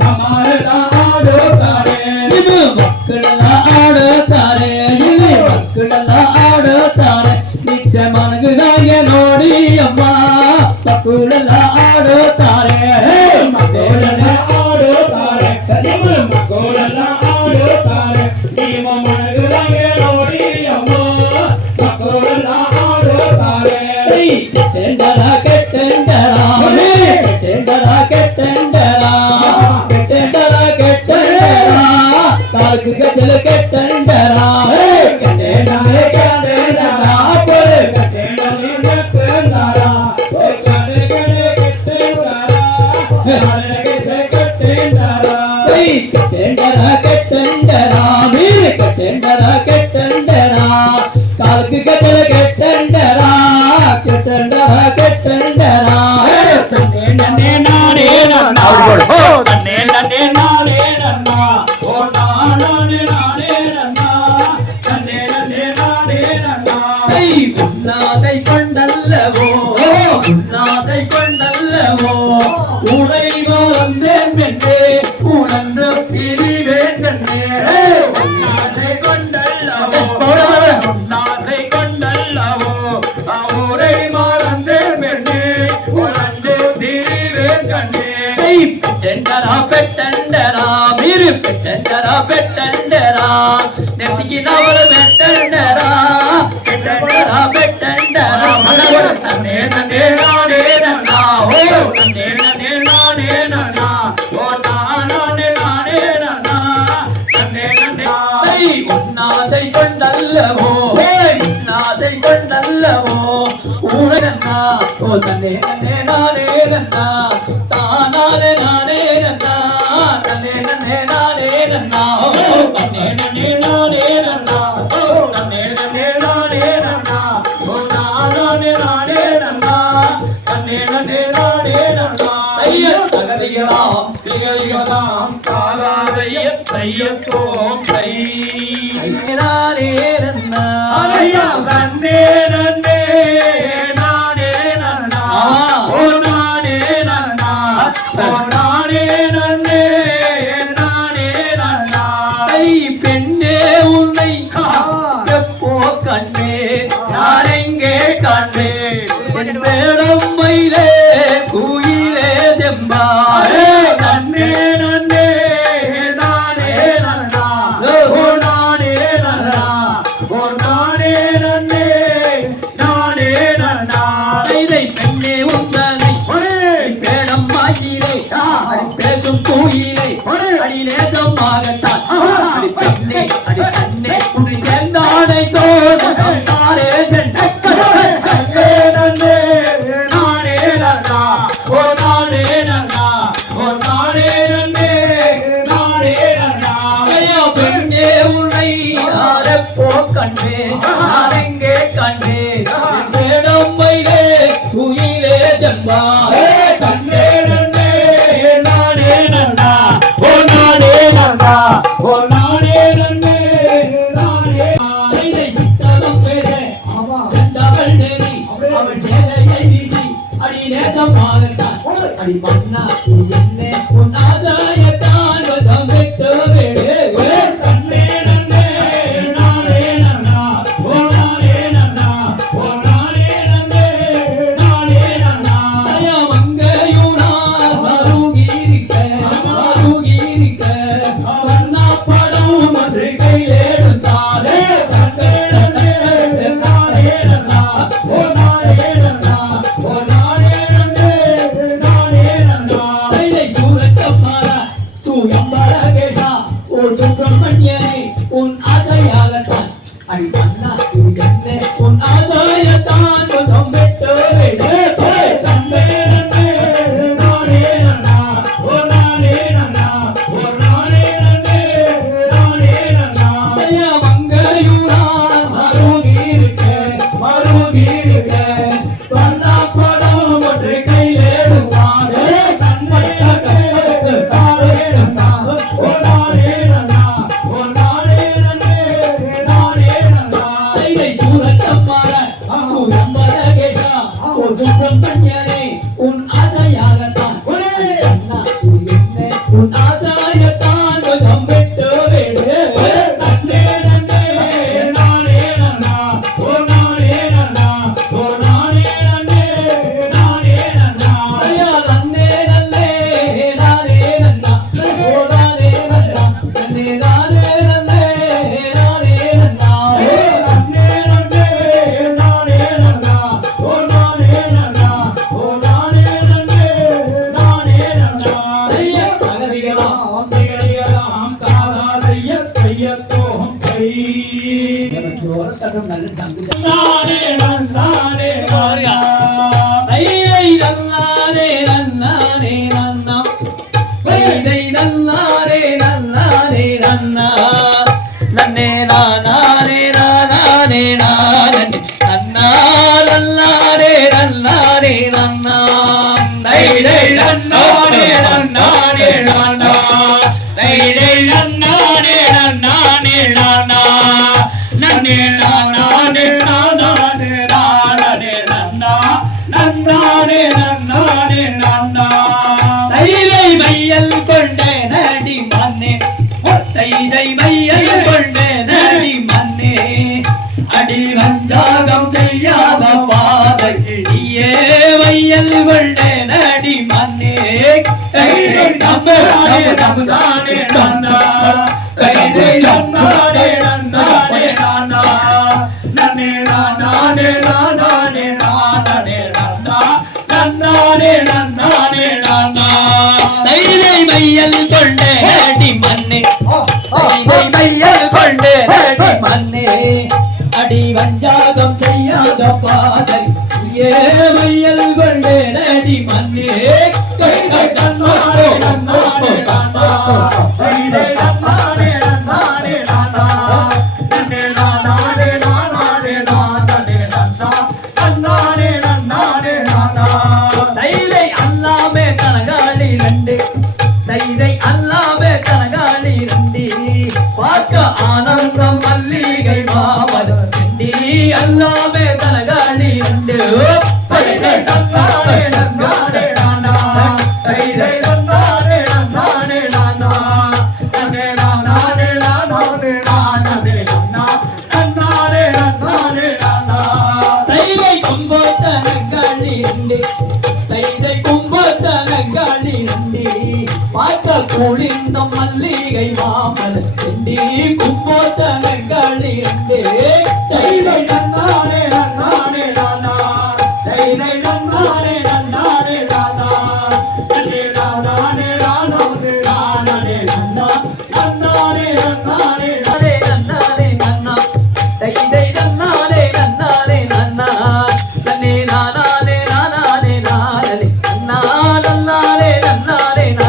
தமாரலா ஆடோ தாரே இது மக்களெல்லா ஆடோ தாரே இல்லை மக்களெல்லா ஆடோ தாரே நிச்ச மனகுதாய ನೋಡಿ ಅಮ್ಮ ಮಕ್ಕಳೆಲ್ಲಾ ಆಡೋ ತಾರೆ ಮಕ್ಕಳೆಲ್ಲಾ ಆಡೋ ತಾರೆ ನಿಮ್ಮ ಮಕ್ಕಳೆಲ್ಲಾ ಆಡೋ ತಾರೆ ನಿಮ್ಮ ಮನಗಲಾಗೆ ನೋಡಿ ಅಮ್ಮ ಮಕ್ಕಳೆಲ್ಲಾ ಆಡೋ ತಾರೆ ಕೆಟ್ಟೆಂಡರ ಕೆಟ್ಟೆಂಡರ ಕೆಟ್ಟೆಂಡರ ಕೆಟ್ಟೆಂಡರ ಕೆಟ್ಟೆಂಡರ ಕೆಟ್ಟೆಂಡರ ಕಾಲ್ಕು ಗಜಲ ಕೆಟ್ಟೆಂಡರ ಕೆಟ್ಟೆಂಡರ ಕೆಟ್ಟೆಂಡರ ಕಾಲ್ಕು ಗಜಲ ಕೆಟ್ಟೆಂಡರ ಕೆಟ್ಟೆಂಡರ ಕೆಟ್ಟೆಂಡರ ತನ್ನೇ ನಾನೇ ನನ್ನ ಓ ತನ್ನೇ ನಾನೇ ನನ್ನ ಓ ನಾನೇ ನನ್ನ ತನ್ನೇ ನಾನೇ ನನ್ನ உன்னாதை கொண்டல்லவோ உன்னாதை கொண்டல்லவோ உனை மறந்தேன் என்றே உணர்ந்து பிரிவேன் என்றே உன்னாசை கொண்டல்லவோ உன்னாசை கொண்டல்லவோ ஊரை மறந்தேன் என்று உணர்ந்து திரிவேன் கண்டே பெட்டெண்டரா பெட்டெண்டரா மீறு பெட்டெண்டரா பெட்டெண்டரா நெத்திக்கு நவல பெட்டெண்டரா பெட்டெண்டரா பெட்டெண்டரா மனவர தன்னே நானே நன்னா ஓ தன்னே நானே நன்னா ஓ நானே நன்னா தன்னே உன்னாசை கொண்டல்லவோ உன்னாசை கொண்டல்லவோ ஊரன்னா ஓ தன்னே நானே நன்னா தானானே நானே நன்னா தன்னே நானே நன்னா தன்னே நானே நன்னா ஓ தன்னே நானே நன்னா ஓ நானே நன்னா தன்னே நானே நன்னா ஐயா தகதிகளாம் திகதிகளாம் காலாதைய தையத்தோம் தை நானே நன்னா ஐயா தன்னே நானே நன்னா ஓ நானே நன்னா ஓ நானே நன்னா பெண்ணே உன்னை எப்போ கண்டே நான் எங்கே கண்டே என் வேடம் மயிலே குயிலே செம்பாரே நன்னே நானே நன்னா ஓ நானே நன்னா ஓ நானே நன்னா இதை பெண்ணே உந்தனை வேடம் மயிலே பேசும் குயிலே அடிலேசமாகத்தான் அடி பெண்ணே அடி கண்ணே உன்னை சேர்ந்தானை தோணும் தாரே பெண்ணே உன்னை யாரெப்போ கண்டே யாரெங்கே கண்டே வேடம் மயிலே குயிலே செம்பா தன்னே நானே நன்னா ஓ நானே நன்னா ஓ நானே நன்னே நானே இதை சித்தலம் பேரே செந்தவள் நெறி அவள் சேலையை வீசி அடி நேசமாகத்தான் அடி மன்னா என்னே உன் ஆசாயத்தான் வதம் விட்டு விடு தன்னே நானே நன்னா ஓ நானே நன்னா ஓ நானே நன்னே கேட்டா ஓ சுப்பிரமணியனை உன் ஆசையாகத்தான் அண்ணா உன் ஆசையத்தான் முகம் பெற்று தந்தை அடி வஞ்சாகம் செய்யாத பாதை மையல் கொண்டு நடி மண்ணே தைரை அல்லாமே கனகாளி ரெண்டு தைரை அல்லாமே கனகாளி ரெண்டு பார்க்க ஆனந்தம் மல்லிகை மாமது ரெண்டி அல்லாமே கனகாளி ரெண்டு குளிர்ந்த மல்லிகை மாமல் செண்டி கும்போத்தன களி தைரை நன்னாரே நன்னாரே நானா தைரை நன்னாரே நன்னாரே நானா நன்னே நானே நானே நானே நன்னா நன்னாரே நன்னாரே நரே நன்னாரே நன்னா தைரை நன்னாரே நன்னாரே நன்னா நன்னே நானே நானே நானே நன்னா நன்னாரே நன்னாரே நன்னா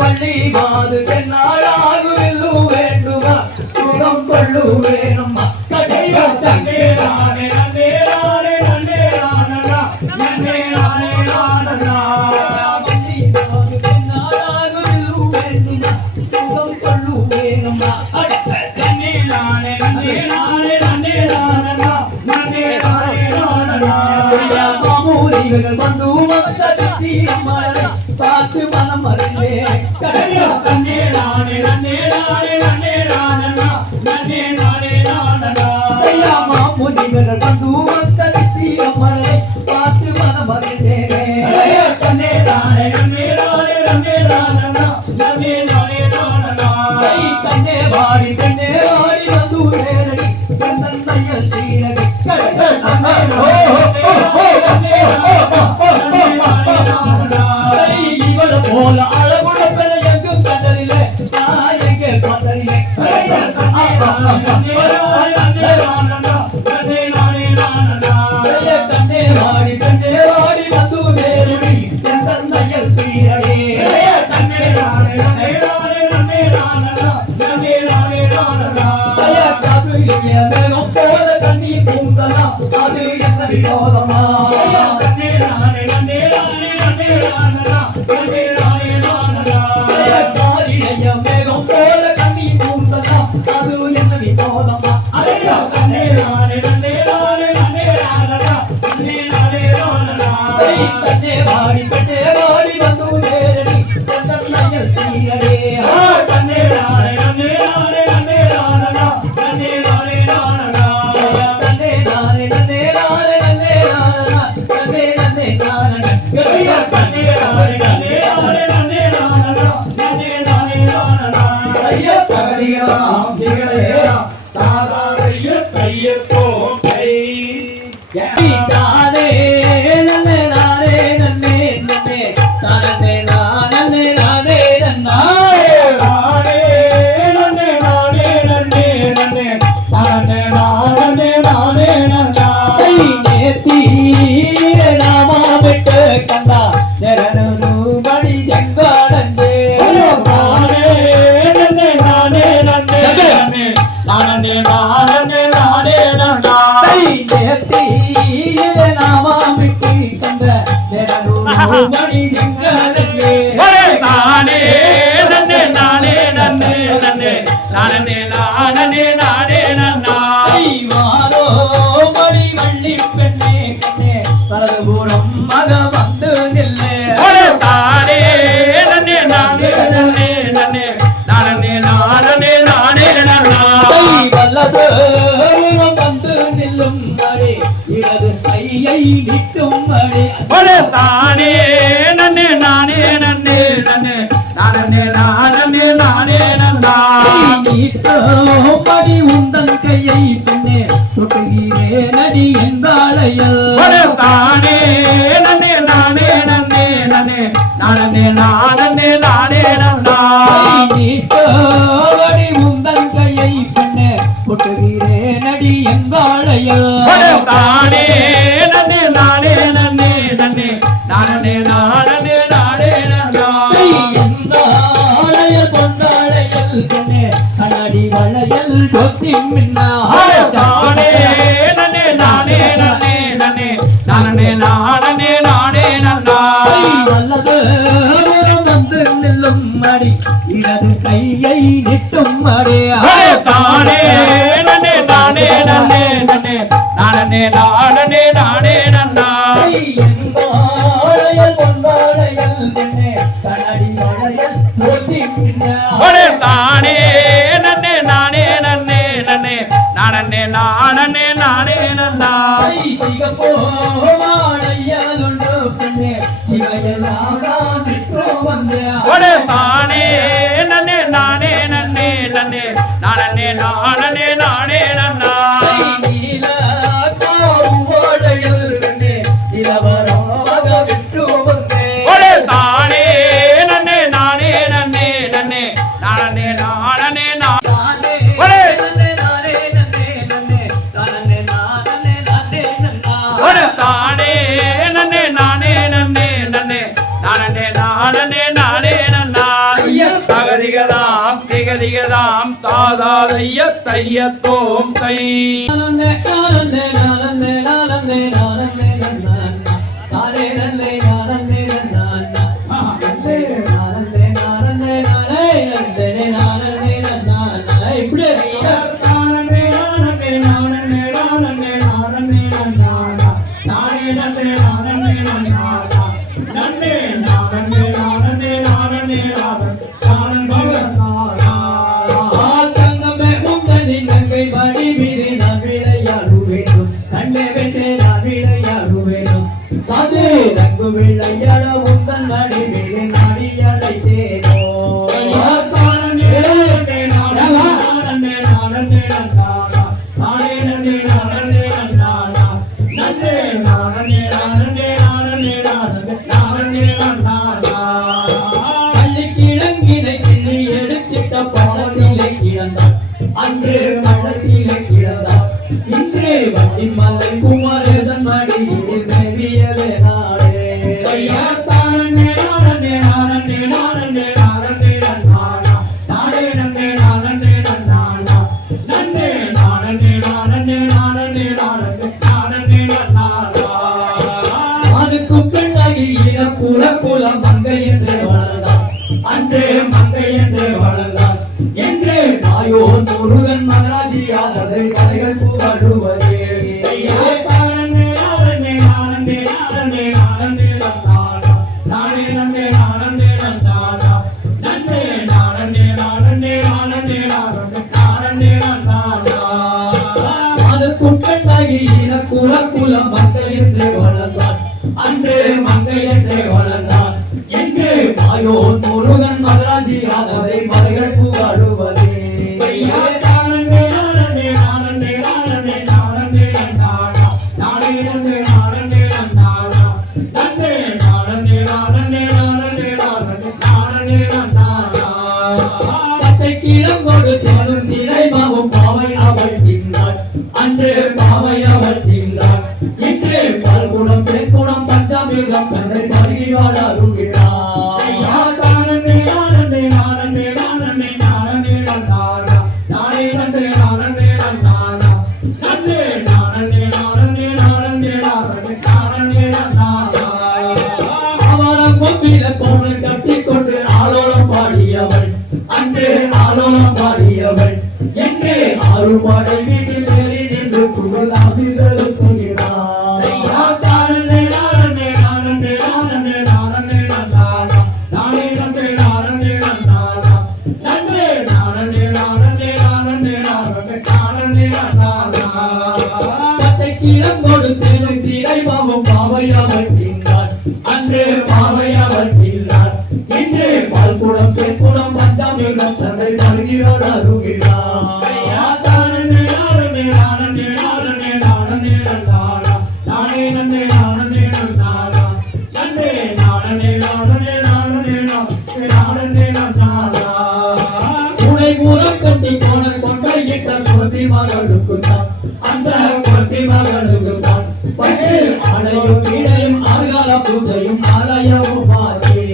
வள்ளி மாது நாளாகுவில்லு வேண்டுமா சுகம் கொள்ளு வேணுமா பார்த்து மனம் அறிந்தேன் மாமுனி இவர்கள் பந்துவத்த நிச்சயமலை பார்த்து மனம் அறிந்தேனே தன்னே தானே நன்னே நானே நன்னே நானா நன்னே நானே நானா தன்னே வாடி வந்து நேரடி தன்னந்தையல் சீரகி இவள போல அழகுட பெற எங்கும் கண்டறிலே நான் எங்கே பார்த்தறிலே கண்ணே வாடி வந்து நேரடி தன்னந்தையல் சீரகி மேகம் போல கண்ணி பூந்தனா அது என்ன வினோதமா மேகம் போல கண்ணி பூந்தனா அது என்ன வினோதமா வாடி வந்து நேரடி தன்னந்தையல் சீரகி தானே நன்னே நானே நன்னே நன்னே நானே நானே நானே நன்னா மடி உந்தன் கையை பெண்ணே சுட்டுகிறே நடி எந்தாளையல் தானே நன்னே நானே நன்னே நன்னே நானே நானே நானே நன்னா மடி உந்தன் கையை பெண்ணே சுட்டுகிறே நடி எந்தாளையல் தானே நன்னே நானே நன்னே நன்னே நானே நானே நானே நன்னா கண்ணாடி வளையல் தொத்தி மின்னா தானே நன்னே நானே நன்னே நன்னே நானே நானே நானே நன்னா நல்லது வந்து நில்லும் மடி இடது கையை நிட்டும் மடியா தானே நன்னே நானே நன்னே நன்னே நானே நானே நானே நன்னா பொன்வாளையல் தென்னே கண்ணாடி வளையல் தொத்தி மின்னா தானே நன்னே நானே நன்னே நன்னே நானே நானே நானே நன்னா சிகப்போமாடையாலுண்டு பெண்ணே சிவையெல்லாம் தானே நன்னே நானே நன்னே நன்னே நானே நானே நானே நன்னா தானே நன்னே நானே நன்னே நன்னே நானே நானே தானே நன்னே நானே நன்னே நன்னே நானே நானே நானே நன்னா தகதிகதாம் திகதிகதாம் தாதாதைய தையத்தோம் தை என்னை வைத்து நான் விளையாடுவேனும் சாது ரங்கு விளையாட உந்தன் நடிவிலே நாடி அழைத்தேனோ பள்ளிக்கிழங்கினை கிள்ளி எடுத்திட்ட பாவத்திலே கிடந்தார் அன்று மழத்திலே கிடந்தார் இன்று வட்டி மலை குமாரேசன் மடியிலே மேவியதே நாடே அதுக்கும் பெண்ணாகி குல மங்கை என்று வளர்ந்தார் அன்று மங்கை என்று வளர்ந்தார் என்று நாயோ முருகன் மகாஜியானதை கதைகள் புகழுவதே குல மங்கை என்று வளர்ந்தார் அன்று மங்கை என்று வளர்ந்தார் என்று மாயோ முருகன் மகராஜியானதை மலைகள் புகழுவதே கிழங்கோடு தேனும் திரைமாவும் பாவை அவள் தின்றாள் அன்று பாவை அவள் தின்றாள் இன்று பல்குணம் பெண்குணம் பஞ்சாமிர்தம் தன்னை தருகி வாழாருகிறார் அவரம் கொம்பில போன கட்டிக்கொண்டு ஆலோலம் பாடியவள் அன்று ஆலோலம் பாடியவள் என்று ஆறுபாடை வீட்டில் ஏறி நின்று புகழ் ஆசிரியர் சொல்கிறார் கிழங்கோடு தேனும் திரைமாவும் பாவையாவர் தின்றார் அன்று பாவையாவர் தின்றார் இன்று பால்குடம் பெண்குடம் பஞ்சாமிர்தம் தந்தை தருகிறார் அருகிறார் துணை மூலம் கட்டி போன கொண்டையிட்ட குழந்தை மகளுக்குத்தான் அந்த குழந்தை மகளுக்குத்தான் பட்டு ஆடையும் கீழையும் ஆறுகால பூஜையும் ஆலயமும் மாற்றி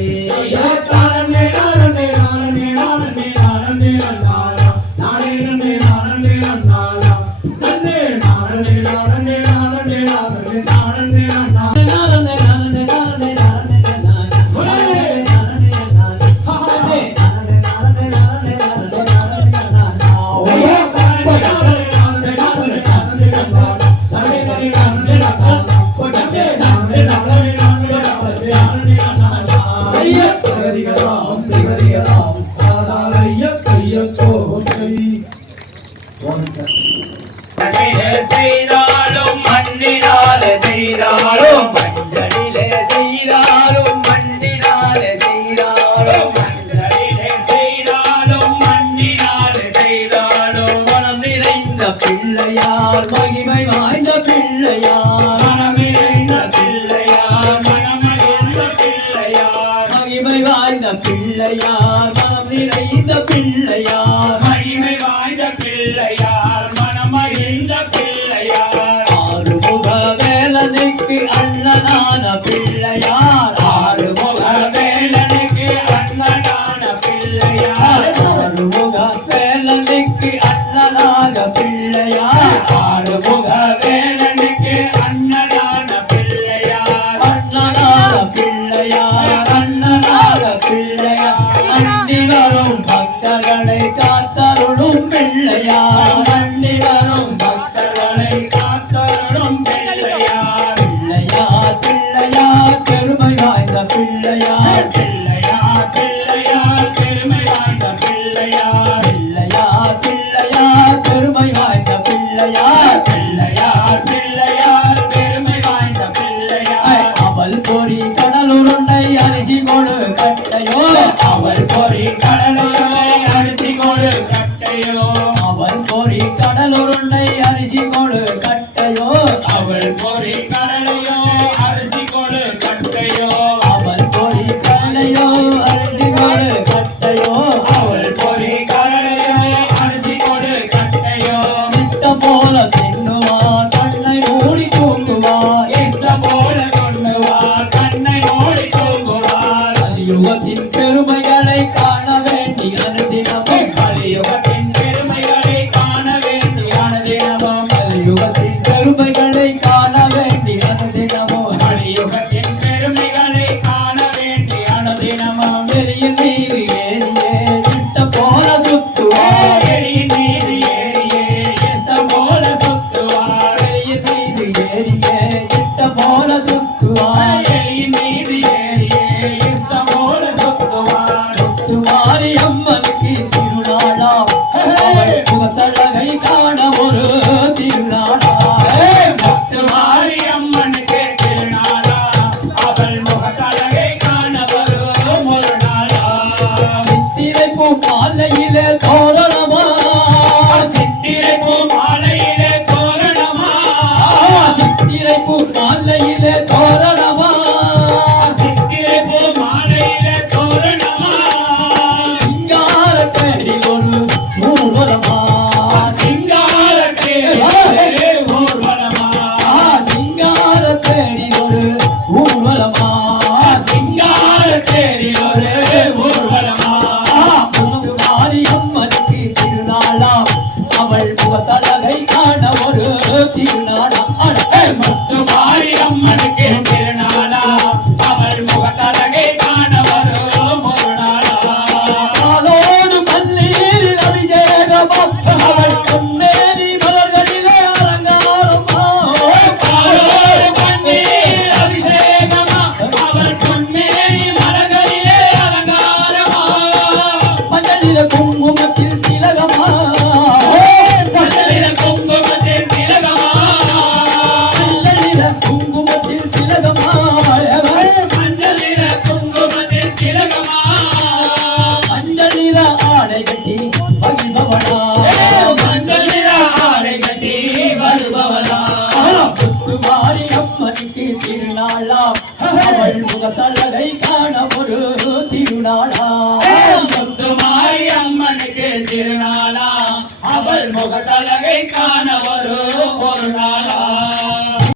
செய்தாலும் மண்ணினாலே செய்தாலும் மஞ்சளிலே செய்தாலும் மண்ணினாலே செய்தாலும் மஞ்சளிலே செய்தாலும் மண்ணினாலே செய்தாலும் மனம் நிறைந்த பிள்ளையார் மகிமை வாய்ந்த பிள்ளையார் மனம் நிறைந்த பிள்ளையார் மனமறிந்த பிள்ளையார் மகிமை வாய்ந்த பிள்ளையார் மனம் நிறைந்த பிள்ளையார் மகிமை வாய்ந்த பிள்ளையார் மனமறிந்த பிள்ளையார் ஆறுமுக வேலனுக்கு அண்ணனான பிள்ளையார் ஆறுமுக வேலனுக்கு அண்ணனான பிள்ளையார் ஆறுமுக வேலனுக்கு அண்ணனாக பிள்ளையார் ஆறுமுக வேலனுக்கு அண்ணனான பிள்ளையார் அண்ணனாக பிள்ளையார் அண்ணனாக பிள்ளையார் அண்டி வரும் பக்தர்களை காத்தருளும் பிள்ளையார் அண்டி வரும் பக்தர்களை காத்தருளும் பிள்ளையார் பிள்ளையார் பிள்ளையார் பெருமை வாய்ந்த பிள்ளையார் பிள்ளையார் பிள்ளையார் பெருமை வாய்ந்த பிள்ளையார் பிள்ளையார் பிள்ளையார் பெருமை வாய்ந்த பிள்ளையார் பிள்ளையார் பிள்ளையார் ஏறியே இட்ட போல சுத்துவார் எலியின் மீது ஏறியே இஷ்டம் போல சுத்துவார் முத்துமாரி அம்மனுக்கு திருநாளா அவள் முகத்தழகை காண ஒரு திருநாளா முத்துமாரி அம்மனுக்கு திருநாளா அவள் முகத்தழகை காண வரும் ஒரு நாளா சித்திரை பூ மாலையிலே தோரணமா சித்திரை பூ மாலையிலே தோரணமா சித்திரை பூ மாலையிலே தோரணமா சித்திரை பூ மாலையிலே தோரணமா சிங்கார தேடி ஒரு ஊர்வலமா சிங்கார ஊர்வலமா சிங்கார தேடி ஒரு ஊர்வலமா சிங்கார தேடி ஒரு ஊர்வலமா முத்துமாரி அம்மனுக்கு திருநாளா அவள் முகத்தழகை காண ஒரு திருநாளா முத்துமாரி அம்மனுக்கு திருநாளா அவள் முகத்தழகை காண வரும் ஒரு நாளா பாலோடு பன்னீரில் அபிஷேகமா அவள் பொன்னேரி மலர்களிலே அலங்காரமா பாலோடு பன்னீர் அபிஷேகமா அவள் பொன்னேரி மலர்களிலே அலங்காரமா மஞ்சளில குங்குமத்தில் திலகமா மஞ்சளில குங்குமத்தில் திலகமா மஞ்சளில குங்குமத்தில் திலகமா மஞ்சளில குங்குமத்தில் திலகமா மஞ்சளில ஆடை கட்டி மகிழ்பவனா மஞ்சளில ஆடை கட்டி வருபவளா முத்துமாரி அம்மனுக்கு திருநாளா அவள் முகத்தழகை காண ஒரு திருநாளா முத்துமாரி அம்மனுக்கு திருநாளா அவள் முகத்தழகை காண வரும் ஒரு நாளா